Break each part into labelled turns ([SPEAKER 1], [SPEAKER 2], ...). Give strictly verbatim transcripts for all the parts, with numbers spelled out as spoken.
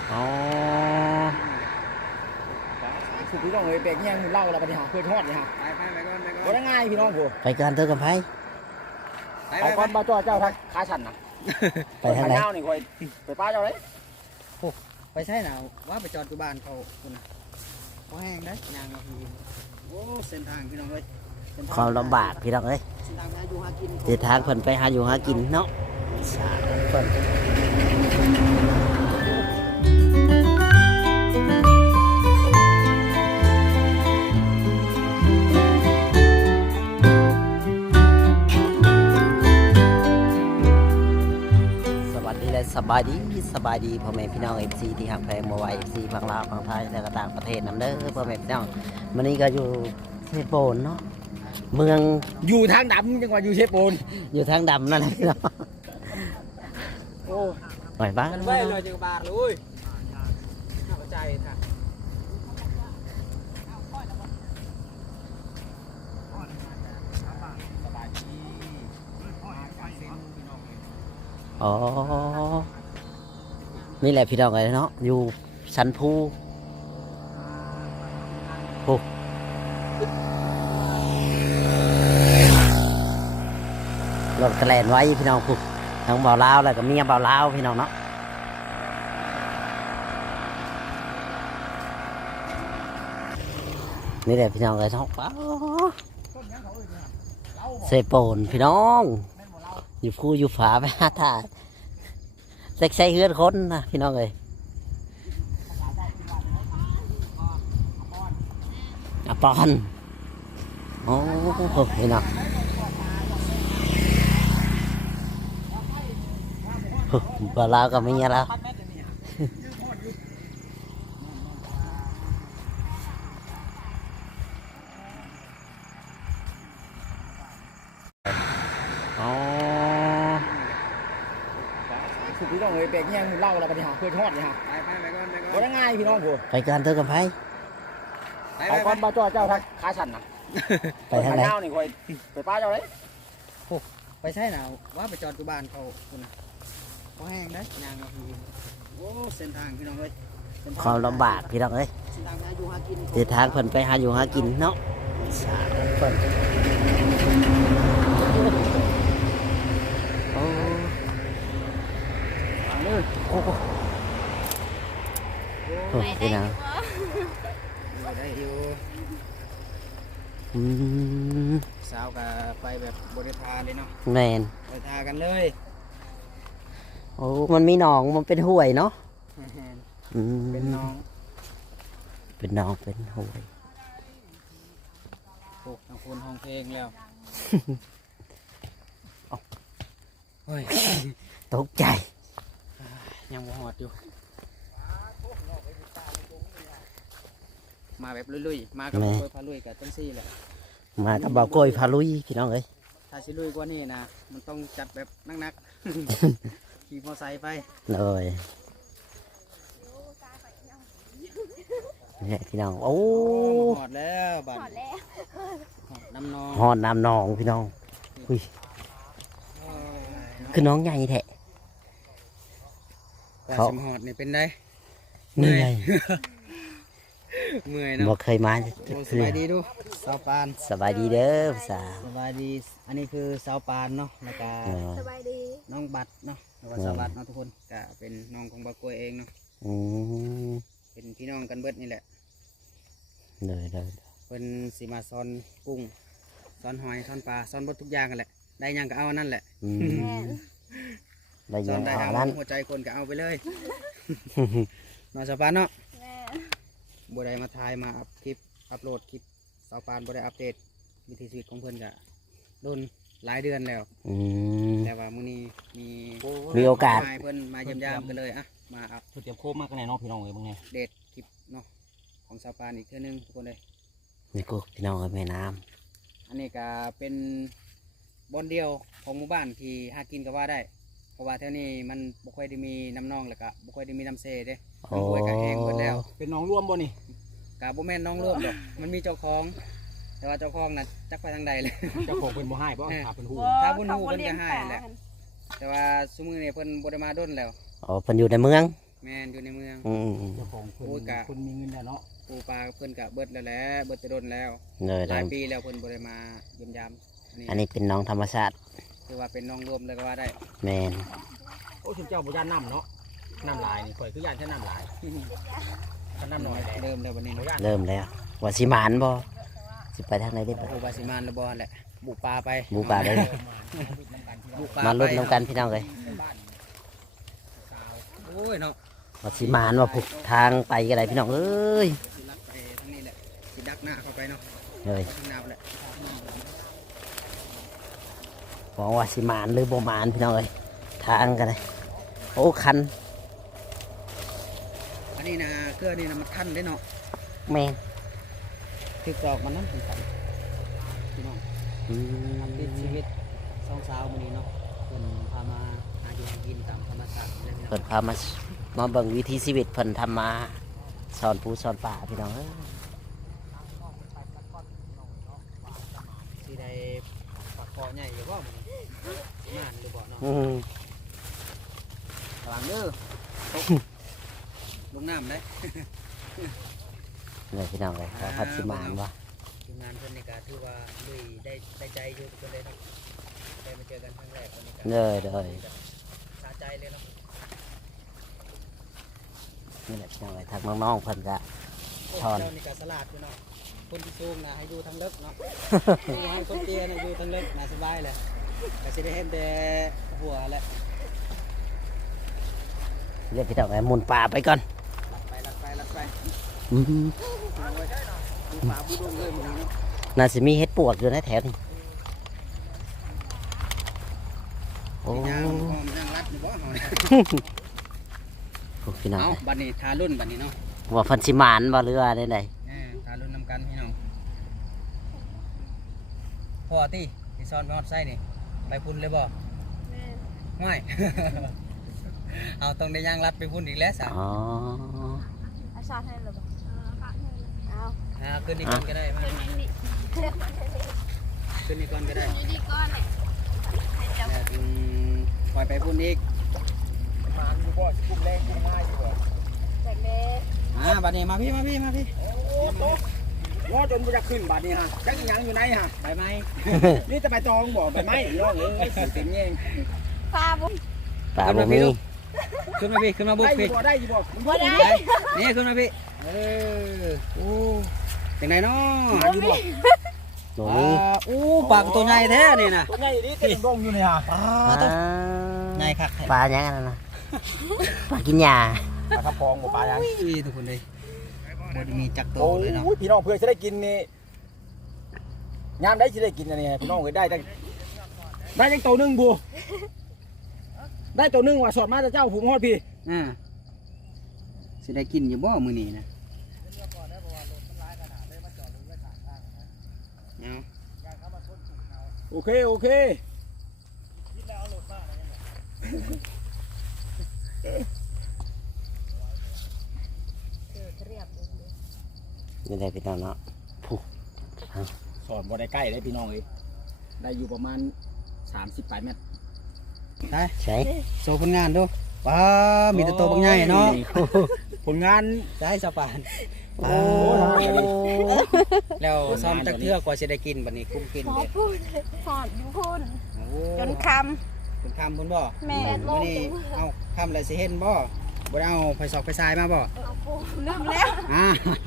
[SPEAKER 1] อ๋อ
[SPEAKER 2] สุดพี่น้องเลยแบกแย่งเล่าเราไปหาเพื่อนทอดนี่ฮะไปไปไปก่อนไปก่อนบ่ได้ง่ายพี่น้องผม
[SPEAKER 1] ไปกันเถอะกับไผ
[SPEAKER 2] เอาก่อนมาจ่อเจ้าทักขาฉันนะ
[SPEAKER 1] ไปทางไหน
[SPEAKER 2] เจ้านี่คอยไปป้าเจ้าเลย
[SPEAKER 3] ไปใช่หนาวว่าไปจอดอยู่บ้านเขาคุณนะเขาแห้งได้ยางมาพีโอ้เส้นทางพี่น้องเลย
[SPEAKER 1] ความลำบากพี่น้องเอ้ย
[SPEAKER 3] เส้นทางหาอยู่หากิน
[SPEAKER 1] เดินทางเพิ่นไปหาอยู่หากินเนาะสาธุเพิ่นสวัสดีและสบายดีสบายดีพ่อแม่พี่น้อง เอฟ ซี ที่หักแพงมาไว้ เอฟ ซี ฝั่งลาวฝั่งไทยและก็ต่างประเทศนำเด้อพ่อแม่พี่น้องวันนี้ก็อยู่เทพโปนเนาะเมือง
[SPEAKER 2] อยู่ทางดำจังหวัดอยู่เชฟโปน
[SPEAKER 1] อยู่ทางดำนั่นแหละพี่น้อง
[SPEAKER 2] โอ้
[SPEAKER 1] หน่อยบ้าง
[SPEAKER 3] มันไว้เลยจังบาทเลยเข้าใจค่ะ
[SPEAKER 1] อ๋อนี่แหละพี่น้องเลยเนาะอยู่ชั้นภูภูรถกระแลนไว้พี่น้องภูทั้งเบาลาวแล้วก็เมียเบาลาวพี่น้องเนาะนี่แหละพี่น้องเลยเนาะป๊าเซโปนพี่น้องอยู่ภูอยู่ฝาไปหาท่าเล็กใช้เฮือนคนนะพี่น้องเลยอะปอนโอ้โหพี่น้องบาลาวก็ไม่เงี้ยแล้วอ๋อ
[SPEAKER 2] สุดพี่น้องเลยแบกแย่งเล่าเราไปหาเพื่อนทอดนี่ฮะไปไปไปก่อนไปก่อนบ่ได้ง่ายพี่น้องผม
[SPEAKER 1] ไปกันเถอะกับไผ
[SPEAKER 2] เอาก่อนมาจ่อเจ้าทักขาฉันนะ
[SPEAKER 1] ไปทางไหน
[SPEAKER 2] เจ้านี่คอยไปป้าเจ้าเลย
[SPEAKER 3] ไปใช่หนาวว่าไปจอดอยู่บ้านเขาคุณนะเขาแห้งได้ยางมาพีโอ้เส้นทางพี่น้องเลย
[SPEAKER 1] ความลำบากพี่น้องเอ้ย
[SPEAKER 3] เส้นทางหาอยู่หากิน
[SPEAKER 1] เดินทางเพิ่นไปหาอยู่หากินเนาะสาธุเพิ่นโอ้โอ้โหโอ้พี่น้อง
[SPEAKER 3] ได้อยู่
[SPEAKER 1] อืม
[SPEAKER 3] สาวกับไปแบบบริทาเลยเนาะ
[SPEAKER 1] แมน
[SPEAKER 3] บริทากันเลย
[SPEAKER 1] โอ้มันมีหนองมันเป็นห้วยเนาะอืม
[SPEAKER 3] เป็นน้อง
[SPEAKER 1] เป็นหนองเป็นห้วย
[SPEAKER 3] ปลูกทางคนห้องเพลงแล้วเฮ้ย
[SPEAKER 1] ตกใจ
[SPEAKER 3] ยังบ่หอดอยู่มาแบบลุยๆมากับคุยพาลุยกับต้นซี่แหละ
[SPEAKER 1] มากับบ่าวโกยพาลุยพี่น้องเอ้ย
[SPEAKER 3] ถ้าสิลุยกว่านี้นะมันต้องจัดแบบนักๆ ขี่มอไซค์ไป
[SPEAKER 1] เลยนี่พี่น้องโอ้
[SPEAKER 3] หอดแล้วบัด
[SPEAKER 4] หอดแล้ว
[SPEAKER 3] หอดน้ำนอง
[SPEAKER 1] หอนน้ำหนองพี่น้องอุ้ยคือน้องใหญ่แท้
[SPEAKER 3] ว่า
[SPEAKER 1] เขา
[SPEAKER 3] สมหอดนี่เป็นได้
[SPEAKER 1] นี่ไง
[SPEAKER 3] เมื่อยเนาะ
[SPEAKER 1] บ่เคยมา
[SPEAKER 3] โอ้สบายดีดูสาวปาน
[SPEAKER 1] สบายดีเด้อภาษา
[SPEAKER 3] สบายดีอันนี้คือสาวปานเนาะแล้วก็
[SPEAKER 1] เออ
[SPEAKER 4] สบายดี
[SPEAKER 3] น้องบัตรเนาะแล้วก็สาวบัตรเนาะทุกคนก็เป็นน้องของบากล้วยเองเนาะ
[SPEAKER 1] อืม
[SPEAKER 3] เป็นพี่น้องกันเบิดนี่แหละ
[SPEAKER 1] เลยเลย
[SPEAKER 3] เพิ่นสิมาสอนกุ้งสอนหอยสอนปลาสอนบดทุกอย่างกันแหละได้หยังก็เอาอันนั่นแหละ
[SPEAKER 1] อืม
[SPEAKER 4] แม่น
[SPEAKER 1] ได้
[SPEAKER 3] ส
[SPEAKER 1] ยั
[SPEAKER 3] อน
[SPEAKER 1] ง
[SPEAKER 3] ได้
[SPEAKER 1] เอา
[SPEAKER 3] เอา
[SPEAKER 1] นั้น
[SPEAKER 3] หัวใจคนก็เอาไปเลย เนาะสาวปานเนาะ
[SPEAKER 4] แม่น
[SPEAKER 3] บ่ได้มาถ่ายมาอัพคลิปอัพโหลดคลิปสาวปานบ่ได้อัปเดตวิถีชีวิตของเพิ่นก็โดนหลายเดือนแล้ว
[SPEAKER 1] อืม
[SPEAKER 3] แต่ว่ามื้อนี้มี
[SPEAKER 1] มีโอกาส
[SPEAKER 3] ให้เพิ่นมาเยี่ยมยามกันเลยอ่ะมาอัป
[SPEAKER 2] เตรียมโคมมากกันไหนน้องพี่น้องเลยบางไง
[SPEAKER 3] เดตคลิปเนาะของสาวปานอีกเทื่อนึงทุกคนเลย
[SPEAKER 1] นี่กูพี่น้องกับแม่น้
[SPEAKER 3] อันนี้ก็เป็นบอนเดียวของหมู่บ้านที่หากินก็ว่าได้ เพราะว่าแถวนี้มันบ่ค่อยได้มีน้ำนองแล้วก็บ่ค่อยได้มีน้ำเซเด้
[SPEAKER 1] ำโอ้
[SPEAKER 3] น้ำห้วยก็แห้งหมดแล้ว
[SPEAKER 2] เป็นน้องร่วมบ่นี่
[SPEAKER 3] กะบ่แม่นน้องร่วมดอกมันมีเจ้าของ แต่ว่าเจ้าของน่ะจักไปทางใดเลย
[SPEAKER 2] เจ้าของเป็นบ่ให้บ่ขาเป็นหู
[SPEAKER 3] ถ้าบุญหูเพิ่นก็ให้แหละ แต่ว่าซุมื้อนี้เพิ่นบ่ได้มาดนแล้ว
[SPEAKER 1] โอ้เพิ่นอยู่ในเมือง
[SPEAKER 3] แม่นอยู่ในเมือง
[SPEAKER 1] อืม
[SPEAKER 2] เจ้าของเพิ่น
[SPEAKER 3] โอ้ยกะ
[SPEAKER 2] คนมีเงินแล้วเนาะ
[SPEAKER 3] ปูปลาเพิ่นกะเบิดแล้วแหละเบิดจะโดนแล้ว
[SPEAKER 1] เลย
[SPEAKER 3] หลายปีแล้วเพิ่นบ่ได้มาเยี่ยมยาม
[SPEAKER 1] อันนี้เป็นน้องธรรมชาติ
[SPEAKER 3] คือว่าเป็นน้องรวมเลยก็ว่าได้
[SPEAKER 1] แมน
[SPEAKER 2] โอ้ยเจ้าบ่ย่านน้ำเนาะน้ำลายนี่ข่อยคือย่านแค่น้ำลายถ้าน้ำน้อยแหละ
[SPEAKER 3] เริ่มแล้ววันนี้
[SPEAKER 2] บ่
[SPEAKER 3] เนาะ
[SPEAKER 2] ย่าน
[SPEAKER 1] เริ่มแล้วว่าสิหมานบ่สิไปทางไหนได้บ่
[SPEAKER 3] ปูปลาสิมานระบอนแหละบุกปลาไป
[SPEAKER 1] บูปลาเลย
[SPEAKER 3] บุกปลา
[SPEAKER 1] มา
[SPEAKER 3] ไป
[SPEAKER 1] ลุ้นน้ำกันพี่น้องเลย
[SPEAKER 3] โอ้ยเนาะ
[SPEAKER 1] ว่าสิหมานว่าผูกทางไปก็ได้พี่น้องเอ้ย
[SPEAKER 3] สิลักไปทางนี้แหละสิดักหน้าเข้าไปเนาะ
[SPEAKER 1] เลย
[SPEAKER 3] ทางหน้าไปแหละ
[SPEAKER 1] หวังว่าสิหมานหรือบ่หมานพี่น้องเอ้ยทางกันเลยโอ้คัน
[SPEAKER 3] อันนี้นะเครื่องนี่นะมันทันได้เนาะ
[SPEAKER 1] แม่ง
[SPEAKER 3] ถึกดอกมันนั่นเป็นทันพี่น้อง
[SPEAKER 1] อื
[SPEAKER 3] ทำ
[SPEAKER 1] ม
[SPEAKER 3] ชีวิตสองสาวมื้อนี้เนาะเพิ่นพามาหาอยู่หากินตามธรรมชาติเลยพี่น้อง
[SPEAKER 1] เพิ่นพามามาเบิ่งวิถีชีวิตเพิ่นทำมาสอนปูสอนป่าพี่น้องเอ้ย
[SPEAKER 3] สิได้ปลาคอใหญ่อยู่บ่มื้อนี้สิมานหรือบ่เนาะ
[SPEAKER 1] อืม
[SPEAKER 3] ระวังเด้อตกลงน้ำได้
[SPEAKER 1] เลยพี่น้องเลยว่าเพัดสิหมานวะ
[SPEAKER 3] ทีมงานเพิ่นนี่ก็ถือว่าลุยได้ได้ใจอยู่ทุกคนเลยเนาะได้มาเจอกันครั้งแรกวันนี้ก็
[SPEAKER 1] เลยเลย
[SPEAKER 3] สาใจเลยเนาะ
[SPEAKER 1] นี่แหละพี่น้องเลยทางน้องๆเพิ่นก็
[SPEAKER 3] โอ้
[SPEAKER 1] ถอน
[SPEAKER 3] เจ้านี่ก็สลัดอยู่เนาะคนที่สูงนะให้อยู่ทางเลิกเนาะ ให้คนเตี้ยนะอยู่ทางเลิกน่าสบายเลยก็สิได้เห็นแต่หัวแหละ
[SPEAKER 1] เรียกพี่น้องเลยหมุนป่าไปก่อน
[SPEAKER 3] ลัดไปลัดไปลัดไป
[SPEAKER 1] อืม
[SPEAKER 3] โอ้ยดูป่าบูดงเลยหมื้นี้เนาะ
[SPEAKER 1] น่าสิมีเห็ดปวกอยู่ในแถวนี้โอ้
[SPEAKER 3] ย่างอ้อมย่างรัดอยู่บ่เฮาเนี่ย
[SPEAKER 1] พี่น้อง
[SPEAKER 3] เอาบัดนี้ทารุ่นบัดนี้เนาะ
[SPEAKER 1] ว่าเพันสิหมานบ่หรือว่าได้ได
[SPEAKER 3] เออทารุ่นนำกันพี่น้องพอติที่ซ่อนไปฮอดไส้นี่ไปพุ่นเลยบ่
[SPEAKER 4] แม่
[SPEAKER 3] ไม่ เอาต้องได้ย่างรัดไปพุ่นอีกแล้วสาว
[SPEAKER 1] อ๋อ
[SPEAKER 4] อาชาให้หรือเปล่าเอา
[SPEAKER 3] อ่าขึ้นนี่ก่อนก็ได้มา
[SPEAKER 4] ขึ้นนี่นี่
[SPEAKER 3] ขึ้นนี่ก่อนก็ได้
[SPEAKER 4] นี่ดีก้อนเนี่ยให้เจ้า
[SPEAKER 3] แล้วอืมปล่อยไปพุ่นอีก
[SPEAKER 2] มาอยู่บ่สิกุ้มแรงกุ้มง่ายอยู่บ่
[SPEAKER 4] แต่เล็ก
[SPEAKER 3] อ่าบัดนี้มาพี่มาพี่มาพี่
[SPEAKER 2] โอ้โตงอจนบ่อยากขึ้นบาดนี้ฮะจักอีหยังอยู่ไหนฮะ
[SPEAKER 3] ไปไหม
[SPEAKER 2] นี่จะไปตองบ่ไปไหมน้องเอ้ยสิเป็นเอง
[SPEAKER 4] ปลาบุ้ง
[SPEAKER 1] ป่าบ่มี
[SPEAKER 3] ขึ้นมาพี่ขึ้นมาบุก
[SPEAKER 2] ได้อ
[SPEAKER 3] พี่
[SPEAKER 2] ยู่บ่ได้อยู่บ่
[SPEAKER 4] บ่ได้
[SPEAKER 3] ไปนี่ขึ้นมาพี่เออโอ้จังไหนเนาะ
[SPEAKER 2] ได้อยู่บ่
[SPEAKER 1] บ่
[SPEAKER 3] อ่า
[SPEAKER 1] มี
[SPEAKER 3] โอ้ปากตัวใหญ่แท้นี่นะ
[SPEAKER 2] ตัวใหญ่ดิเต็มดงอยู่นี่ฮะ
[SPEAKER 3] อ่า
[SPEAKER 1] อ่า
[SPEAKER 3] ตัวใหญ่คักแท้
[SPEAKER 1] ปลาหยังอันนั้นนะปลากินหญ้า
[SPEAKER 2] ปลาทับพองบ่ปลาหยัง
[SPEAKER 3] อุ้ยทุกคนเลยบ่ได้มีจักโต
[SPEAKER 2] โอ้
[SPEAKER 3] เลยเนาะ
[SPEAKER 2] ยพี่น้องเพื่อจะได้กินนี่ยามได้สิได้กินอันนี้พี่น้องเอ้ยได้ตั้งได้จังตัวหนึงบัวได้ตัวหนึงว่าสอดมาจากเจ้าผู้ฮอดพี่
[SPEAKER 3] อ่าสิได้กินอยู่บ่มื้อนี้นะเอา
[SPEAKER 2] โอเคโอเค
[SPEAKER 1] นี่แหละพี่น้องเนาะผู้
[SPEAKER 2] สอนบ่ได้ใกล้ได้พี่น้องเอ้ยได้อยู่ประมาณสามสิบแปดเมตร
[SPEAKER 3] ได้
[SPEAKER 1] ใช่
[SPEAKER 3] โชว์ผลงานดูว้ามีแต่ตัวบางใหญ่เนาะ
[SPEAKER 2] ผลงาน
[SPEAKER 3] จะให้สปาน
[SPEAKER 2] โอ้ย
[SPEAKER 3] แล้วซ้อมจักเทือกกว่าจะได้กินบัดนี้คุ้มกิน
[SPEAKER 4] หอ
[SPEAKER 3] เด้
[SPEAKER 4] พูนหอดอยู่พูน
[SPEAKER 3] โอ้
[SPEAKER 4] จนค
[SPEAKER 3] เป็นคำพุ่นบ่
[SPEAKER 4] ำแม่โล
[SPEAKER 3] มื้อก
[SPEAKER 4] ถึ
[SPEAKER 3] นี้
[SPEAKER 4] ง
[SPEAKER 3] เอาคำอะไรสิเห็นบ่บ่ได้เอาไฟสอกไฟทรายมาบ่
[SPEAKER 4] เอาปูลืมแล้ว
[SPEAKER 3] อ่า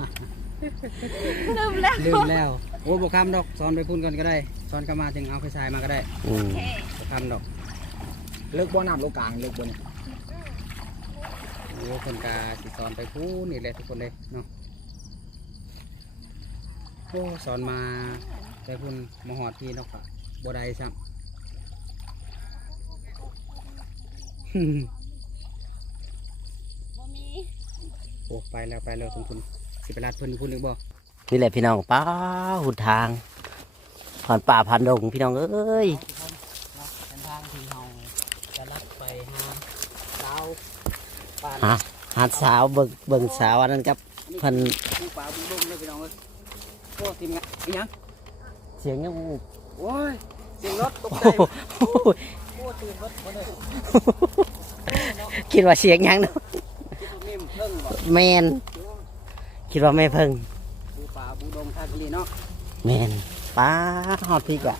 [SPEAKER 4] ลืมแล้ว
[SPEAKER 3] ลืมแล้วโอ้บ่คำดอกซ้อนไปพุ่นก่อนก็ได้ซ้อนกลับมาจึงเอาไฟทรายมาก็ได้
[SPEAKER 1] อืม
[SPEAKER 4] โอเค
[SPEAKER 3] บ่คำดอก
[SPEAKER 2] เลิกบ่อน้ำโลกกลางเลิกบ่เนี่ย
[SPEAKER 3] โอ้คนกาสิซ้อนไปพุ่นนี่แหละทุกคนเลยเนาะโอ้ซ้อนมาไปพุ่นมาหอดพี่นกปะบ่ได้ซ้ำ
[SPEAKER 4] บ่มี
[SPEAKER 3] โอ้ไปแล้วไปแล้วทุกคนสิไปรัดเพิ่นพุ่นหรือบ่
[SPEAKER 1] นี่แหละพี่น้องป้าหุดทางผ่านป่าผ่านดงพี่น้องเอ้ย
[SPEAKER 3] เป็นทางที่เฮาจะลัดไปหาสาวป่าน
[SPEAKER 1] ฮะหาสาวเบิ่งเบิ่งสาวอันนั้นครับเพิ่น
[SPEAKER 3] ผู้ป่าบุ้งบุ้งเลยพี่น้องเอ้ยโอ้ทีมงานอีหยัง
[SPEAKER 1] เสียงยัง
[SPEAKER 3] โอ้ยเสียงรถตก
[SPEAKER 1] โอ้
[SPEAKER 3] ใจ
[SPEAKER 1] โห
[SPEAKER 3] โอ้ตื่นรถมาเลย
[SPEAKER 1] คิดว่าเสียงยังเนาะ
[SPEAKER 3] คพิ่งบ่
[SPEAKER 1] แมนคิดว่าแม่เพิ่ง
[SPEAKER 3] บูป่าบูดงทากลีเนาะ
[SPEAKER 1] แมนป้าฮอดพริกอะ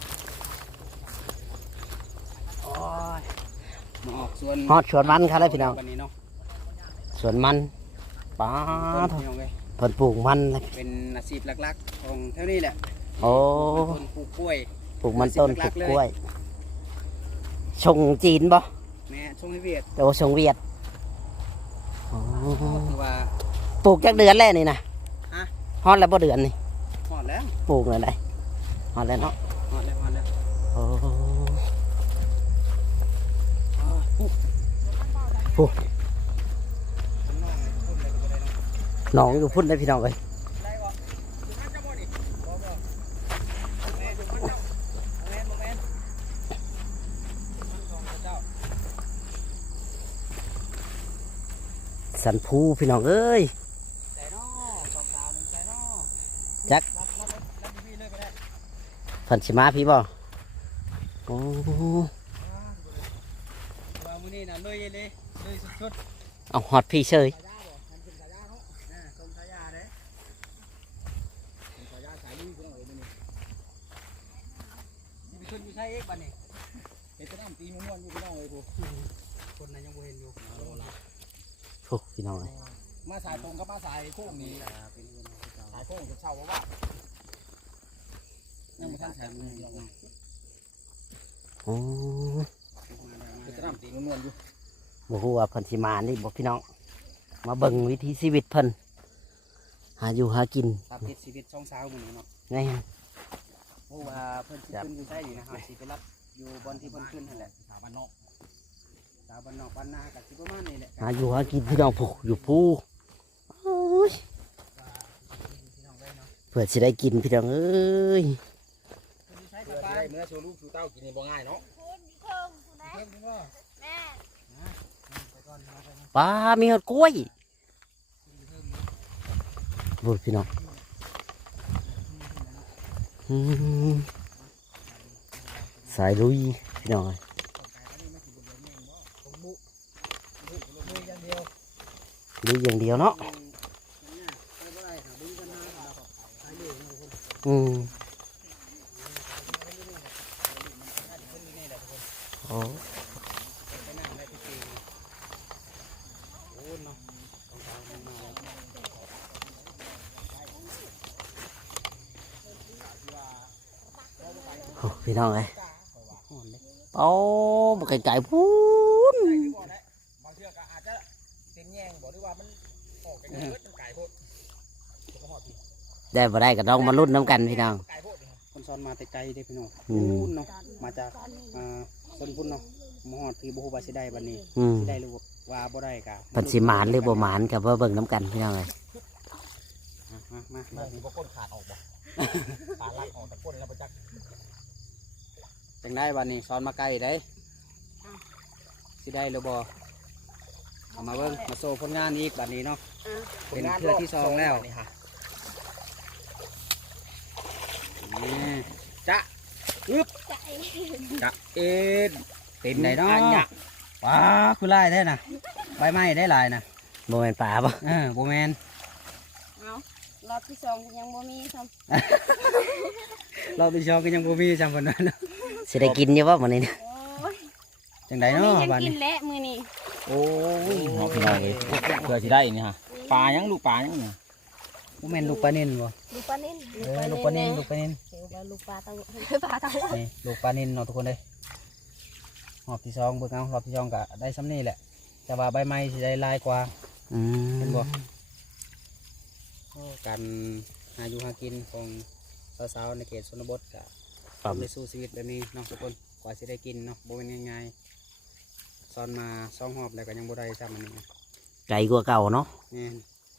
[SPEAKER 3] โอ้ยมาออกสวน
[SPEAKER 1] ฮอดสวนมันครับเลยพี่น้อง
[SPEAKER 3] วันนี้เนาะ
[SPEAKER 1] สวนมันป้า
[SPEAKER 3] ต้นพี่น้องเอ้ย
[SPEAKER 1] เพิ่นปลูกมันเลย
[SPEAKER 3] เป็นอาชีพหลักๆของเท่านี้แหละ
[SPEAKER 1] โอ้
[SPEAKER 3] คนปลูกกล้วย
[SPEAKER 1] ปลูกมันต้นปลูกกล้วยชงจีนบ่
[SPEAKER 3] แม่ช่วงให้เวียด
[SPEAKER 1] โอ้ชงเวียดโอ้
[SPEAKER 3] คือว่า
[SPEAKER 1] ปลูกจักเดือนแล้วนี่นะ
[SPEAKER 3] ฮะ
[SPEAKER 1] ฮอดแล้วบ่เดือนนี่
[SPEAKER 3] หอดแล้ว
[SPEAKER 1] ปลูกเลยได้ฮอดแล้วเนาะ
[SPEAKER 3] หอดแล้วหอดแล้ว
[SPEAKER 1] โอ้
[SPEAKER 3] อ๋อปุ๊บ
[SPEAKER 1] ผู้หนองอยู่พุ่นได้พี่น้องเลย
[SPEAKER 3] ได้บ่ถึงมันจะบ่นี่บ่บ่แม่ถึงมันจะบ่แม่นบ่แม่นมันของเจ้า
[SPEAKER 1] สันภูพี่น้องเอ้ย
[SPEAKER 3] ใส่นอสองสาวหนึ่งใส่นอ
[SPEAKER 1] จัก
[SPEAKER 3] รับรับรับพี่เลยก็ได้
[SPEAKER 1] เพิ่นสิมาพี่บ่โอ้
[SPEAKER 3] ว่ามื้อนี้น่ะเลยเลยเลยสุด
[SPEAKER 1] เอาฮอดพี่เฉย
[SPEAKER 3] ๆสายยาบ่มันเป็นสายยาเนาะอ่าส่งสายยาเด้ส่งสายยาสายลุยพี่น้องเอ้ยมื้อนี้สิไปขึ้นอยู่ใช้เอกบัดนี้เฮ็ดแต่น้ำตีม่วนๆอยู่พี่น้องเอ้ยผู้คนนั้นยังบ่เห็นอยู่เอาล่ะ
[SPEAKER 1] ผู้พี่น้องเอ้ย
[SPEAKER 2] มาสายตรงกับมาสายโค้งนี่
[SPEAKER 3] เป็นเงินของเจ้า
[SPEAKER 2] สายโค้งจะเช่าว่าว่ายังไม่ทันแถมเลย
[SPEAKER 1] โอ้
[SPEAKER 2] คือจะนำตีนวลๆอยู่
[SPEAKER 1] บ่ฮู้ว่าเพิ่นสิมานี่บ่พี่น้องมาเบิ่งวิถีชีวิตเพิ่นหาอยู่หากิน
[SPEAKER 3] ตามติดชีวิตช่องเช้ามื้อนี้เนาะ
[SPEAKER 1] แม่น
[SPEAKER 3] เพราะว่าเพิ่นสิขึ้นอยู่ใช่นี่นะฮะสิไปรับอยู่บอนที่เพิ่นขึ้นนั่นแหละ
[SPEAKER 2] สถาบันนอก
[SPEAKER 3] สาวบ้านนอกบ้านนาก็สิประมาณนี้แหละ
[SPEAKER 1] หาอยู่หากินพี่น้องผู้อยู่ผู้โอ้ย
[SPEAKER 3] พี่น้องได้เนาะ
[SPEAKER 1] เพื่อสิได้กินพี่น้องเอ้ย
[SPEAKER 3] ขึ้นอยู่ใช้
[SPEAKER 2] เพื่
[SPEAKER 3] กับ
[SPEAKER 2] อ
[SPEAKER 3] บ้า
[SPEAKER 2] ได้
[SPEAKER 3] น
[SPEAKER 2] เมื่อโชว์ลูกชูเต้ากินนี่บ่ง่ายเนาะ
[SPEAKER 4] คุณเพิ่มคุณนะ
[SPEAKER 3] เพิ่มนี่บ่
[SPEAKER 4] แม่
[SPEAKER 3] ไปก่อนนะไปก่อน
[SPEAKER 1] ปลามีฮอดกล้วยบุพี่น้องอืมสายลุยพี่น้องเอ้ย
[SPEAKER 3] ผมบุบุบุอย่างเดียว
[SPEAKER 1] ลุยอย่างเดียวเนาะ
[SPEAKER 3] อืมเนี่ยไม่เป็นไรค่ะบึ้งกันนะเราก็ขายเรื่องนะทุกคน
[SPEAKER 1] อืมโอ้
[SPEAKER 3] ไปนั่งได้ทุกปีโอ้เนาะต้องการมันมาแล้ว
[SPEAKER 1] โหพี่น้องเอ้ย
[SPEAKER 3] ห่อนเลย
[SPEAKER 1] โอ้บไก่ๆพูน
[SPEAKER 2] ได้หรือบ่ได้บางเทื่อก็อาจจะเป็นแยงบอกได้ว่ามันออกกันเยอะมันไก่โพดเดี๋ยวก็หอดพี่
[SPEAKER 1] ได้บ่ได้ก็ต้องมาลุ้นน้ำกันพี่น้อง
[SPEAKER 2] ไก่โพดนี่ครับ
[SPEAKER 3] คนซ้อนมาแต่ไกลเด้พี่น้อง
[SPEAKER 1] อืม
[SPEAKER 3] พุ่นเนาะมาจากอ่าคนพุ่นเนาะมหอดพี่บ่ฮู้ว่าสิได้บัดนี้
[SPEAKER 1] อืม
[SPEAKER 3] สิได้หรือว่าบ่ได้กะ
[SPEAKER 1] เพันสิหมานหรือบ่หมานกับว่าเบิ่งน้ำกันพี่น้องเอ้ย
[SPEAKER 3] มามา
[SPEAKER 2] ม
[SPEAKER 3] มา
[SPEAKER 2] องนี่บ่ก้นขาดออกบ่ขาลักออกแต่ก้นแล้วบ่จัก
[SPEAKER 3] จังได้บัดนี้ซ้อนมาไกลได้สิได้หรือบ่เอามาเบิ่งมาโชว์ผลงานอีกบัดนี้เนาะ เป็นเทื่อที่สองแล้ว
[SPEAKER 2] นี่ฮะ
[SPEAKER 3] นี่
[SPEAKER 2] จ๊ะ
[SPEAKER 4] ใจ
[SPEAKER 2] จ๊ะเอ็น
[SPEAKER 3] เป็นไหนเนาะ
[SPEAKER 2] อันยะ
[SPEAKER 3] ว้าคือลายได้น่ะใบไม้ได้หลายน่ะ
[SPEAKER 1] บ่แม่นป่าบ่
[SPEAKER 3] เออบ่แม่น
[SPEAKER 4] เอารอบที่สองยังบ่มีซ้
[SPEAKER 3] เราที่ชองก็ยังบ่มีจำเพิ่นว่าเนาะ
[SPEAKER 1] สิได้กินอยู่บ่มื้อนี้นะ
[SPEAKER 4] ำโอ้ย
[SPEAKER 3] จังได
[SPEAKER 4] วัน
[SPEAKER 3] เนาะ
[SPEAKER 4] นี้ยัง
[SPEAKER 3] บัด
[SPEAKER 4] กิ
[SPEAKER 3] นี้
[SPEAKER 4] นและมือนี่
[SPEAKER 2] โอ้ยหอพี่น้องเลยเพื่อสิได้นี่ฮะปลายังลูกปลายังเนี่ย
[SPEAKER 3] บ่แม่นลูกปลานิ่นบ่
[SPEAKER 4] ลูกปลานิ่น
[SPEAKER 3] เออลูกปลานิ่นลูกปลานิ่น
[SPEAKER 4] เดี๋ยวว่าลูกปลาเต้าปลาเต้า
[SPEAKER 3] นี่ลูกปลานิ่นเนาะทุกคนเลยรอบที่สองเบิ่งเอารอบที่สองก็ได้ซ้ำนี่แหละ แต่ว่าใบไม้สิได้หลายกว่า
[SPEAKER 1] อืม
[SPEAKER 3] เห็นบ่การหาอยู่หากินของสาวๆในเขตชนบทก็
[SPEAKER 1] ปรับ
[SPEAKER 3] ไปสู้ชีวิตแบบนี้เนาะทุกคนกว่าสิได้กินเนาะบ่เป็นง่ายๆซ้อนมาสองหอบแล้วก็ยังบ่ได้ซ้ำอันนี้
[SPEAKER 1] ไก่กว่าเก่าเนาะ
[SPEAKER 3] แม่น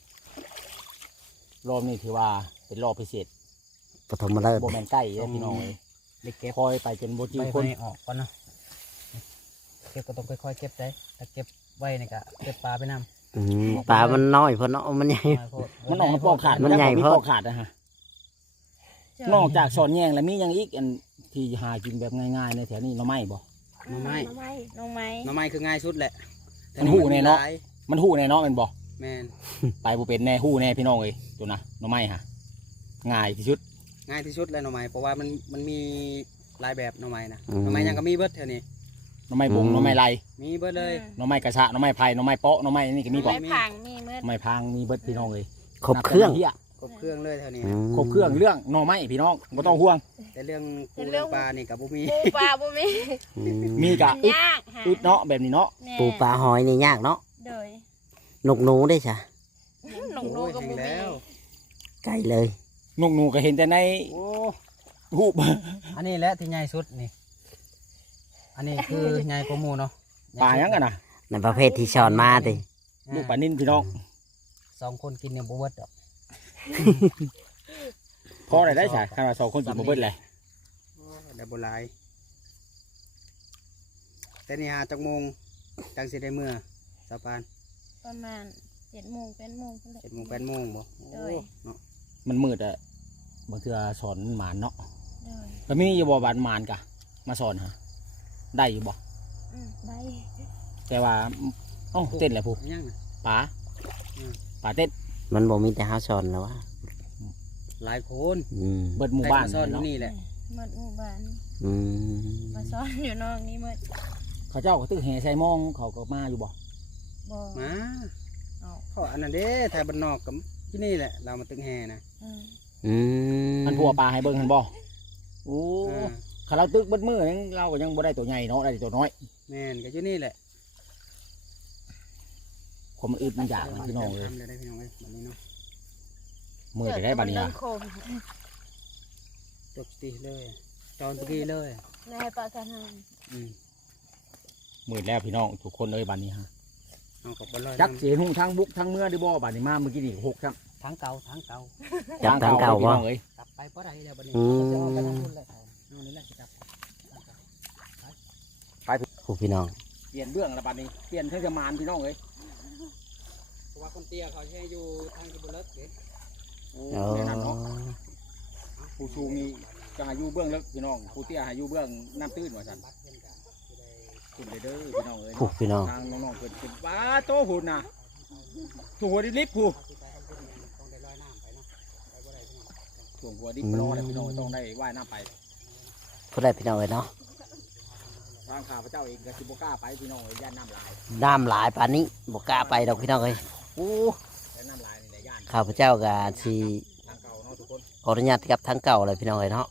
[SPEAKER 2] รอบนี้ถือว่าเป็นรอบพิเศษ
[SPEAKER 1] ปฐมฤกษ์
[SPEAKER 2] โบแมนใกล้เลยพี่น้องเลย
[SPEAKER 3] ได้เก็บ
[SPEAKER 2] คอยไปจนโบจี
[SPEAKER 3] ใบ
[SPEAKER 2] คน
[SPEAKER 3] ไม้ออกก่อนเนาะเก็บก็ต้องค่อยๆเก็บได้ถ้าเก็บไว้นี่ก็เก็บปลาไปนำ
[SPEAKER 1] อืมปลามันน้อยเพิ่นเนาะมันใหญ่
[SPEAKER 2] มันออกมาปอกขาด
[SPEAKER 1] มันใหญ่
[SPEAKER 2] มี
[SPEAKER 1] เพราะ
[SPEAKER 2] ปอกขาดนะฮะนอกจากสอนแยงแล้วมีหยังอีกอันที่หากินแบบง่ายๆในแถวนี้เราไม่บ่
[SPEAKER 3] หน่อไม้
[SPEAKER 4] น้องไม้น้องไม้
[SPEAKER 3] หน่อไม้คือง่ายสุดแหละ
[SPEAKER 2] มันหูแน่เนาะ
[SPEAKER 3] หลย
[SPEAKER 2] มันหูในเนาะแมันบ่
[SPEAKER 3] แแม่น
[SPEAKER 2] ไปบ่เป็นแน่ฮู้แน่พี่น้องเอ้ยตัวน่ะหน่อไม้ฮะง่ายที่สุด
[SPEAKER 3] ง่ายที่สุดเลยหน่อไม้เพราะว่ามันมันมีหลายแบบหน่อไม้นะหน่อไม้ยังก็มีเบิดเท่านี้
[SPEAKER 2] หน่อไม้บงหน่อไม้ไร
[SPEAKER 3] มีเบิดเลย
[SPEAKER 2] หน่อไม้กระชะหน่อไม้ไผ่หน่อไม้เปาะหน่อไม้นี่ก็มีบ่
[SPEAKER 4] ไม้พังมีมืด
[SPEAKER 2] หน่อไม้พางมีเบิดพี่น้องเอ้ย
[SPEAKER 1] ครบเครื่อง
[SPEAKER 2] นับแต่น้ำเหี้ย
[SPEAKER 3] ครบเครื่องเลยเท่านี้
[SPEAKER 1] อืม
[SPEAKER 2] ครบเครื่องเรื่องหน่อไม้พี่น้องบ่ต้องห่วง
[SPEAKER 3] แต่เรื่องปูเรื่องปลานี่กับบุมี
[SPEAKER 4] ปูปลาบ่มี
[SPEAKER 1] อืม
[SPEAKER 2] มีกะอึด
[SPEAKER 4] ยากหา
[SPEAKER 2] อึดเนาะแบบนี้เนาะ
[SPEAKER 4] แม่
[SPEAKER 1] ปูปลาหอยนี่ยากเนาะ
[SPEAKER 4] โดย
[SPEAKER 1] นกหนูได้จ้ะ
[SPEAKER 4] หนองดูก็บ่มี
[SPEAKER 3] แล้ว
[SPEAKER 1] ไก่เลย
[SPEAKER 2] นกหนูก็เห็นแต่ใน
[SPEAKER 3] โอ้
[SPEAKER 2] รูป
[SPEAKER 3] อันนี้แหละที่ใหญ่สุดนี่อันนี้คือใหญ่กว่าหมูเนาะ
[SPEAKER 2] ปลายังกันนะ
[SPEAKER 1] ในประเภทที่ชอนมาติ
[SPEAKER 2] ลูกปลานิ่นพี่น้อง
[SPEAKER 3] สองคนกินเนี่ยบ่เบิดดอก
[SPEAKER 2] พอได้ได้ใช่ขนาดสองคนกินบ่เบิดเลย
[SPEAKER 3] โอ้ได้บ่หลายแต่นี่หาจักโมงจังสิได้เมื่อสะพาน
[SPEAKER 4] ประมาณเจ็ดโมงเป็นโมงพุ่นแหละ
[SPEAKER 3] เจ็ดโมงแปดโมงบ่โอ้
[SPEAKER 4] เอ้ย
[SPEAKER 3] เนาะ
[SPEAKER 2] มันมืดอะบางเทื่อสอนหมานเนาะ
[SPEAKER 4] โดย
[SPEAKER 2] แล้วมีอยู่บ่บานหมานกะมาสอนฮะได้อยู่บ่
[SPEAKER 4] อืมได้
[SPEAKER 2] แต่ว่าเอ้าเต้นแหละผู้
[SPEAKER 3] ยังน่ะ
[SPEAKER 2] ปลา
[SPEAKER 3] อืม
[SPEAKER 2] ปลาเต้น
[SPEAKER 1] มันบ่มีแต่หาชอนแล้ววะ
[SPEAKER 3] หลายคน
[SPEAKER 1] อืม
[SPEAKER 2] เบิดหมู่บ้าน
[SPEAKER 3] แต่ก็ซ่อนอยู่
[SPEAKER 2] เนาะ
[SPEAKER 3] นี่แหละ
[SPEAKER 4] หมดหมู่บ้าน
[SPEAKER 1] อืม
[SPEAKER 4] มาซ้อนอยู่นอกนี้หมด
[SPEAKER 2] เขาเจ้าก็ตึกแห่ใส่มองเขาก็มาอยู่บ่
[SPEAKER 4] บ่
[SPEAKER 3] มา
[SPEAKER 4] เอา
[SPEAKER 3] เขาอันนั้นเด้ไทยบ้านนอกกับที่นี่แหละเรามาตึงแห่นะ
[SPEAKER 4] อืม
[SPEAKER 1] อืม
[SPEAKER 2] มันพัวปลาให้เบิ่งหันบ่โอ้
[SPEAKER 3] อ่า
[SPEAKER 2] ขาเราตึกเบิดมือยังเราก็ยังบ่ได้ตัวใหญ่เนาะได้แต่ตัวน้อย
[SPEAKER 3] แม่นก็อยู่นี่แหละ
[SPEAKER 2] ความมันอึดมันอยากนะพี่น้องเลย
[SPEAKER 3] ทำเลยได้พี่น้องเอ้ยบัดนี้เนาะ
[SPEAKER 2] มือจะได้บัดนี้
[SPEAKER 4] เรื่
[SPEAKER 2] อะ
[SPEAKER 4] องโคม
[SPEAKER 3] จกตีเลยจอนตะกี้เลย
[SPEAKER 4] นายปลากันหัน
[SPEAKER 3] อืม
[SPEAKER 2] มือแล้วพี่น้องทุกคนเลยบัดนี้ฮะ
[SPEAKER 3] เอากับบอลลอย
[SPEAKER 2] จักเสียหุ่งทั้งบุกทั้งเมื่อได้บ่บัดนี้มาเมื่อกี้นี่หกครับ
[SPEAKER 3] ทั้งเก่าทั้งเก่า
[SPEAKER 1] จับทางเก่า
[SPEAKER 2] พี่
[SPEAKER 1] วะ
[SPEAKER 2] น้องเอ้ย
[SPEAKER 3] กลับไปเพราะไรแล้วบัดนี้
[SPEAKER 1] อืม
[SPEAKER 3] จะเอาไปทางพุ่นเลยเอานี่แหละสิกลับ
[SPEAKER 1] ผู้พี่น้อง
[SPEAKER 2] เปลี่ยนเบื้องแล้วบัดนี้เปลี่ยนเทศมานพี่น้องเอ้ย
[SPEAKER 3] เพราะว่าคนเตี้ยเขาใช้อยู่ทางที่บุเลิกเด้
[SPEAKER 2] โอ้
[SPEAKER 1] โอ้
[SPEAKER 2] แน่นอนเนาะผู้ชูมีจะหาอยู่เบื้องลึกพี่น้องผู้เตี้ยหาอยู่เบื้องน้ำตื้นว่าซั่นขึ้นเลยเด้อพี่น้องเอ้ย
[SPEAKER 1] ผู้พี่น้อง
[SPEAKER 2] ทางน้องๆขึ้นขึ้นว้าโตหุ่นน่ะถูหัวดิลิฟผู้
[SPEAKER 3] ต้องได้ลอยน้ำไปเนาะไปบ่ได้พี่น้อง
[SPEAKER 2] ถ่วงหัวดิบรอแล้วพี่น้องต้องได้ว่ายน้ำไป
[SPEAKER 1] ผู้ใดพี่น้องเอ้ยเนาะ
[SPEAKER 2] ทางข้าพเจ้าเองก็สิบ่กล้าไปพี่น้องเอ้ยย่านน้ำลาย
[SPEAKER 1] น้ำหลายปานนี้บ่กล้าไปดอกพี่น้องเอ้ยโอ้
[SPEAKER 2] ย่านน้ำลายนี่แหละย่าน
[SPEAKER 1] ข้าพเจ้าก็สิ
[SPEAKER 2] ทางเก่าเนาะทุกคน
[SPEAKER 1] ขออนุญาตกับทางเก่าเลยพี่น้องเอ้ยเนาะ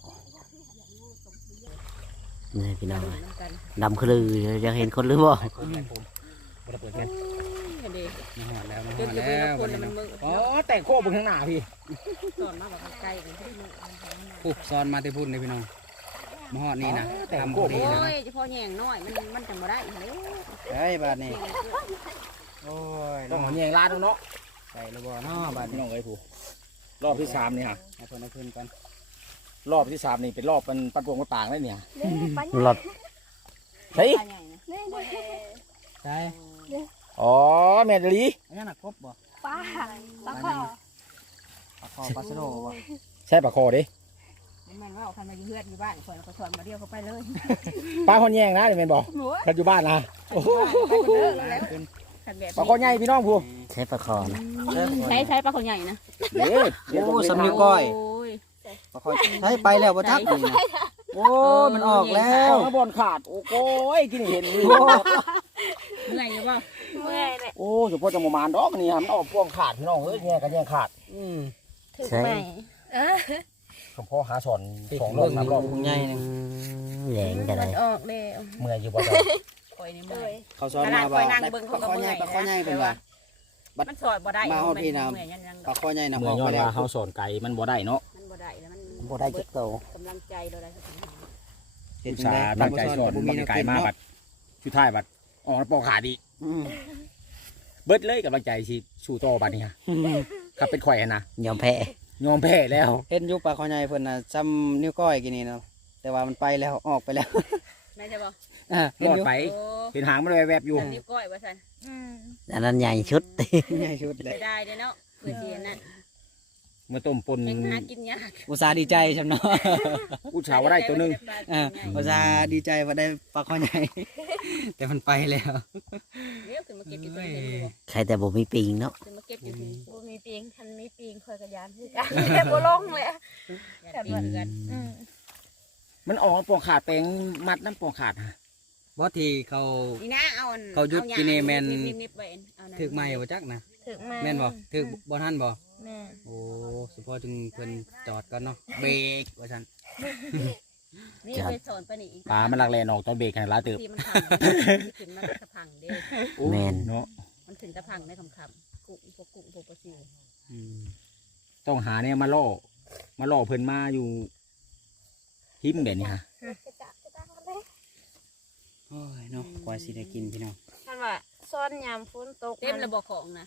[SPEAKER 1] นี่พี่น้องเอ้ยดำคือลืออยากเห็นคนหรือบ่
[SPEAKER 2] ผมผมบ่ได้เปิดแก๊ส
[SPEAKER 4] เด็ก
[SPEAKER 3] มาหอดแล้วมา
[SPEAKER 4] จ
[SPEAKER 3] หอน ด
[SPEAKER 4] จะ
[SPEAKER 3] แล้
[SPEAKER 4] เป็น
[SPEAKER 3] ว
[SPEAKER 4] ค
[SPEAKER 3] บั
[SPEAKER 4] น
[SPEAKER 3] ดนี้
[SPEAKER 4] มัน
[SPEAKER 3] เนาะ
[SPEAKER 4] มึง
[SPEAKER 2] อ๋อแต่งโค้งบนข้างหน้าพี่
[SPEAKER 4] สอนมาแบบไกลกันที่มึง
[SPEAKER 3] ปุ๊บซ้อนมาที่พุ่นเลยพี่น้องมาหอดนี่นะ
[SPEAKER 2] แต่ง
[SPEAKER 3] ทำ
[SPEAKER 2] โค้
[SPEAKER 3] พ
[SPEAKER 2] ง
[SPEAKER 3] อดีนะ
[SPEAKER 4] โอ้ยเฉพาะแยงน้อยมันมันจังบ่ได้เลย
[SPEAKER 3] เฮ้ยบาดนี้โอ้ย
[SPEAKER 2] ต้
[SPEAKER 3] น้
[SPEAKER 2] อ
[SPEAKER 3] อง ง
[SPEAKER 2] เอาแยงลาดเนาะ
[SPEAKER 3] ใส่ระบอเนาะบาด
[SPEAKER 2] พี่
[SPEAKER 3] นี้
[SPEAKER 2] น้องเอ้ยผู้รอบที่สามนี่ฮะ
[SPEAKER 3] เอาเพิ่นเอาเพิ่นกัน
[SPEAKER 2] รอบที่สามนี่เป็นรอบมันปัดวงปัดปางได้เนี่ย
[SPEAKER 1] รถ
[SPEAKER 2] เฮ้ย
[SPEAKER 3] ใช่
[SPEAKER 2] อ๋อแม่นอีหลี
[SPEAKER 3] อันนั้นน่ะครบบ่
[SPEAKER 4] ป้าปลาคอ
[SPEAKER 3] ปลาคอปลาสะโดบ่
[SPEAKER 2] ใช่ปลาคอเด้
[SPEAKER 4] แม่นว่าเอาคันมาอยู่เฮือนอยู่บ้านคนก็สอนมาเรียวเขาไปเลย
[SPEAKER 2] ปลาคอแยงนะนี่แม่นบอก
[SPEAKER 4] หมู
[SPEAKER 2] กันอยู่บ้านนะโอ้โห
[SPEAKER 4] ไปคนเด้อแล้ว
[SPEAKER 3] ขึ้น
[SPEAKER 4] คันแบบ
[SPEAKER 2] ปลาคอใหญ่พี่น้องผู้
[SPEAKER 1] ใช้ประคอนะ
[SPEAKER 4] ใช้ใช้ปลาเขาใหญ่นะ
[SPEAKER 2] เด้เดี๋ยว
[SPEAKER 3] โอ้
[SPEAKER 2] ต้องไป
[SPEAKER 3] สำนึกก้อย
[SPEAKER 4] โอ้ย
[SPEAKER 3] ปลาคอใช้ไปแล้วบ่ทักนี่นะโอ้ยมันออกแล้
[SPEAKER 2] เอา
[SPEAKER 3] ว
[SPEAKER 2] ข้างบนขาดโอ้โหกินเห็นอยู่
[SPEAKER 4] เมื่อยอยู่ป่ะเมื่อยเลย
[SPEAKER 2] โอ้เฉพาะจังหวะมานดอกนี่ฮะมันออกพวงขาดพี่น้องเอ้ยแย่กันแย่ขาด
[SPEAKER 3] อืม
[SPEAKER 4] ถึงไหม
[SPEAKER 2] เฉพาะหาสอนสองรอบสามรอบ
[SPEAKER 3] ใหญ่นึง
[SPEAKER 1] แหลงจะได้
[SPEAKER 4] มันออกแล้ว
[SPEAKER 2] เมื่อยอยู่บ่ได้
[SPEAKER 4] คอยนี่เมื่อย
[SPEAKER 3] เขาซ้อนมาว่าปลาคอใหญ่ปลาคอใหญ่เป็นว่า
[SPEAKER 4] มันสอดบ่ได้
[SPEAKER 3] มาฮอดพี่นะ
[SPEAKER 4] เมื่อยยังยัง
[SPEAKER 3] ปลาคอใหญ่น่ะ
[SPEAKER 2] เมื่
[SPEAKER 3] อ
[SPEAKER 2] อ
[SPEAKER 3] อย ก
[SPEAKER 2] ย้อ
[SPEAKER 3] ไป
[SPEAKER 2] น
[SPEAKER 3] แล้ว
[SPEAKER 2] ว่าเฮาสอนไก่มันบ่ได้เนาะ
[SPEAKER 4] มันบ่ได้แล้วมัน
[SPEAKER 1] บ่ได้จักโต
[SPEAKER 4] กำลังใจเราได้
[SPEAKER 2] อุตส่าห์ตั้งใจสอนบ่ไก่มาบัดสุดท้ายบัดออกแล้วปอกขาดอีก
[SPEAKER 3] อืม
[SPEAKER 2] เบิดเลยกำลังใจสิสู้ต่อบัดนี้ฮะครับเป็นข่อยนะ
[SPEAKER 1] ยอมแพ้
[SPEAKER 2] ยอมแพ้แล้ว
[SPEAKER 3] เห็นอยู่ปลาคอใหญ่เพิ่นน่ะซ้ำนิ้วก้อยกินนี่เนาะแต่ว่ามันไปแล้วออกไปแล้ว
[SPEAKER 4] แม่จะบอก
[SPEAKER 3] อ่ะ
[SPEAKER 2] รอดไป
[SPEAKER 4] โอ้
[SPEAKER 2] เห็นหางมันแวบๆอยู่
[SPEAKER 4] สันนิ้วก้อยว่าสันอืม
[SPEAKER 1] อันนั้นใหญ่ชุด
[SPEAKER 3] ใหญ่ชุดเล
[SPEAKER 4] ไป
[SPEAKER 3] ย
[SPEAKER 4] ได้เด้อเนาะเพื่อเสียนั่น
[SPEAKER 2] เมื่อต้มปน
[SPEAKER 4] เองหากินยาก
[SPEAKER 3] อุตส่าห์ดีใจจำเนาะ
[SPEAKER 2] อุตส่าห์ว่าได้ตัวหนึง
[SPEAKER 3] อ่าอุตส่าห์ดีใจว่าได้ปลาข้อใหญ่ แต่มันไปแล้ว
[SPEAKER 4] เดี๋ยวขึ้นมาเก็บอยู่ที่นี่
[SPEAKER 1] ใครแต่บ่มีปิงเนาะ
[SPEAKER 4] ขึ้นมาเก็บอยู่ที่บ่มีปีงทันมีปีงคอยกระยานคือกันแต่บ่ลงเลยแต่ว่าอืม
[SPEAKER 2] มันออกปองขาดแปลงมัดน้ำปองขาดฮะ
[SPEAKER 3] บ่ที่เขา
[SPEAKER 4] นี่นะเอาอัน
[SPEAKER 3] เขาหยุดกินนี่แม่น
[SPEAKER 4] นิบๆๆไว้เอานั่น
[SPEAKER 3] ถึกไม้บ่จักนะ
[SPEAKER 4] ถึกไม้
[SPEAKER 3] แม่นบ่ถึกบ่ทันบ่
[SPEAKER 4] แม่น
[SPEAKER 3] โอ้สุพอจึงเพิ่นจอดก่อนเนาะเบรกว่าซั่น
[SPEAKER 4] นี่ไปสอนปะนี่อีก
[SPEAKER 2] ปลามันลักแลนออกตอนเบรกกันลาเติบ
[SPEAKER 4] ที่มันพังมันขึ้นมาตะพังเด้
[SPEAKER 1] แม่น
[SPEAKER 2] เนาะ
[SPEAKER 4] มันขึ้นตะพังได้คำๆกุ้งพวกกุ้งพวกปลาซิว
[SPEAKER 3] อืม
[SPEAKER 2] ต้องหาเนี่ยมาล่อมาล่อเพิ่นมาอยู่หิมแบบนี้ฮะ
[SPEAKER 3] โอ้ยเนาะกว่าสิได้กินพี่น้อง
[SPEAKER 4] ท่านว่าซ่อนยามฝนตกเต็มระบบของนะ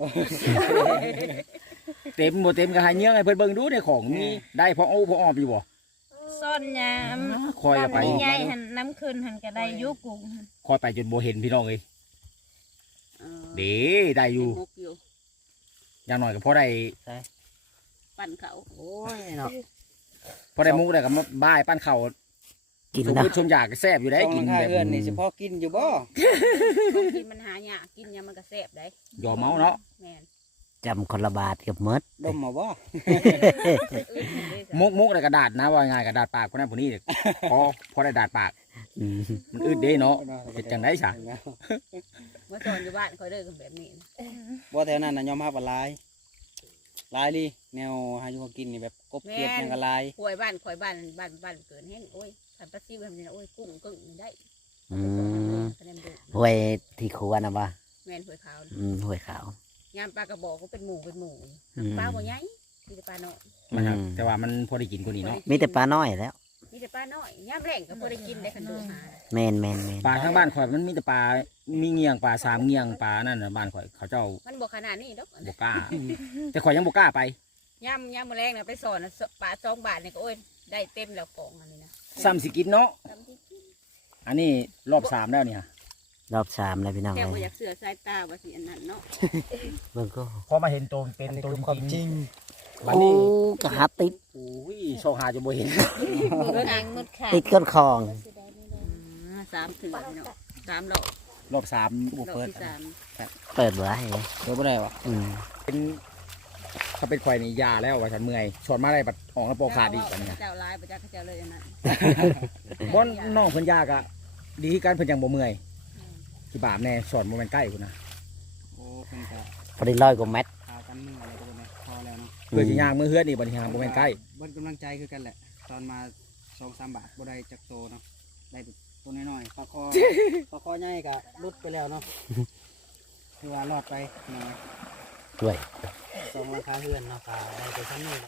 [SPEAKER 2] เต็มบ่เต็มก็หาเงี้ยงให้เพิ่นเบิ่งดูในของมีได้พอโอ้พอออมอยู่บ่
[SPEAKER 4] ซ่อนยาม
[SPEAKER 2] คอยเอาไป
[SPEAKER 4] ใหญ่หันน้ำคืนหันก็ได้ยุกุ้ง
[SPEAKER 2] คอยไปจนบ่เห็นพี่น้องเอ้ยเด้ได้อยู่
[SPEAKER 4] มุกอยู่
[SPEAKER 2] อย่างน้อยก็พอได้
[SPEAKER 4] ปั่นเขา
[SPEAKER 3] โอ้ยเนาะ
[SPEAKER 2] พอได้มุกได้ก็มาบ้ายปั้นข้าว
[SPEAKER 1] กิน
[SPEAKER 2] สม
[SPEAKER 1] นะ
[SPEAKER 2] มุติชมอยากก็แซ่บอยู่ได้กิน
[SPEAKER 3] แบบ
[SPEAKER 2] แบบ
[SPEAKER 3] เอื้อนนี่สิพอกินอยู่บ่
[SPEAKER 4] ของกินมันหายากกินยามมันก็แซ่บได้
[SPEAKER 2] ยอมเมาเนาะ
[SPEAKER 4] แม่น
[SPEAKER 1] จำคนละบาทกับมด
[SPEAKER 3] ดมมาบ่
[SPEAKER 4] อื่นเลย
[SPEAKER 2] มุกมุกได้กระดาษนะว่าง่ายกระดาษปากคนนั้นผู้นี้พอพอได้ดาษปาก
[SPEAKER 1] อืม
[SPEAKER 2] มันอึดเด้เนาะเฮ็ดจังได๋ซะ
[SPEAKER 4] เมื่อสอนอยู่บ้านคอยเลิกกันแบบนี้
[SPEAKER 3] บ่แถวนั้นน่ะยอมรับว่าหลายหลายดิแนวหาอยู่หากินนี่แบบกบเกลียดหยังก็หลาย
[SPEAKER 4] คอยบ้านคอยบ้านบ้านบ้านเกิดแห้งโอ้ยขันปลาซิวทำนี่นะโอ้ยกุ้งกุ้งได้
[SPEAKER 1] อืม
[SPEAKER 4] คะแนนดู
[SPEAKER 1] ห้วยที่ครัวนะว่า
[SPEAKER 4] แม่นหวยขาว
[SPEAKER 1] อืมห้วยขาว
[SPEAKER 4] ยามปลากระบอกก็เป็นหมูเป็นหมู
[SPEAKER 1] อืม
[SPEAKER 4] ปลาบ่ใหญ่มีแต่ปลาน้อย
[SPEAKER 2] นะครับ
[SPEAKER 1] อืม
[SPEAKER 2] แต่ว่ามันพอได้กินกว่านี้เนาะ
[SPEAKER 1] มีแต่ปลาน้อยแล้ว
[SPEAKER 4] มีแต่ปลาน้อยยามแรงก็พอได้กินได้คันดูหา
[SPEAKER 1] แมนแมนแมน
[SPEAKER 2] ปลาทั้งบ้านข่อยมันมีแต่ปลา มีเงียงปลาสามเงียงปลานั่นน่ะบ้านข่อยเขาเจ้า
[SPEAKER 4] มันบ่ขนาดนี้ดอก
[SPEAKER 2] บ่กล้า แต่ข่อยยังบ่กล้าไป
[SPEAKER 4] ยามยามมื้อแรงน่ะไปสอนน่ะปลาสองบาทนี่ก็โอ้ยได้เต็มแล้วกล่องอันนี้นะ
[SPEAKER 2] ซ้ำสิกินเนาะ
[SPEAKER 4] ตามที่กิน
[SPEAKER 2] อันนี้รอบสามแล้วเนี่ย
[SPEAKER 1] รอบสามเลยพี่น้อง
[SPEAKER 4] แต่
[SPEAKER 1] เล
[SPEAKER 4] บ่
[SPEAKER 1] ย
[SPEAKER 4] อยากเสือสายตาว่าสิอันนั้นเนาะ
[SPEAKER 1] เบิ่งก็
[SPEAKER 2] พอมาเห็นตัวเป็นตัวจริงบัด
[SPEAKER 1] โอ้
[SPEAKER 2] นี้
[SPEAKER 1] กระหาติด
[SPEAKER 2] โอ้ยโชคหาจะบ่เห็น
[SPEAKER 4] มืดทางมืดขา
[SPEAKER 1] ติดก้นคลอง
[SPEAKER 4] อ่าสามถึงเนาะสามรอบ
[SPEAKER 2] รอบสาม
[SPEAKER 4] รอบที่สาม
[SPEAKER 1] เปิดไว้
[SPEAKER 3] เปิดบ่ได้บ่
[SPEAKER 1] อืม
[SPEAKER 2] เป็นถ้าเป็นข่อยนี่ยาแล้วว่าฉันเมื่อยชวนมาได้บัดออกแล้วโปรขาดอีกอันนี้
[SPEAKER 4] เจ้าลายประจักษ์เจ้าเลยอันนั้น
[SPEAKER 2] บ่น้องเพิ่นยากอะดีกันเพิ่นยังบ่เมื่อยที่บาปแน่สอนบ่แม่นใกล้พุ่นนะ
[SPEAKER 3] โอ้เพิ่นก็
[SPEAKER 1] พอได้ร้อยกว่าเม็ด
[SPEAKER 3] ข่าวกันมืออะไรก็บ่แม่นพอแล้วเนาะ
[SPEAKER 2] เพื่อสิย่างมือเฮือนนี่บัดนี้หาบ่แม่นใกล้
[SPEAKER 3] เบิดกำลังใจคือกันแหละ ตอนมา สองสาม บาทบ่ได้จักโตเนาะได้แต่ตัวน้อยๆปลาคอ ปลาคอใหญ่ก็ลุดไปแล้วเนาะคือว่ารอดไปหน่อย
[SPEAKER 1] ด้วย
[SPEAKER 3] สองราคาเฮือนเนาะก็ได้ไปชั้นนี้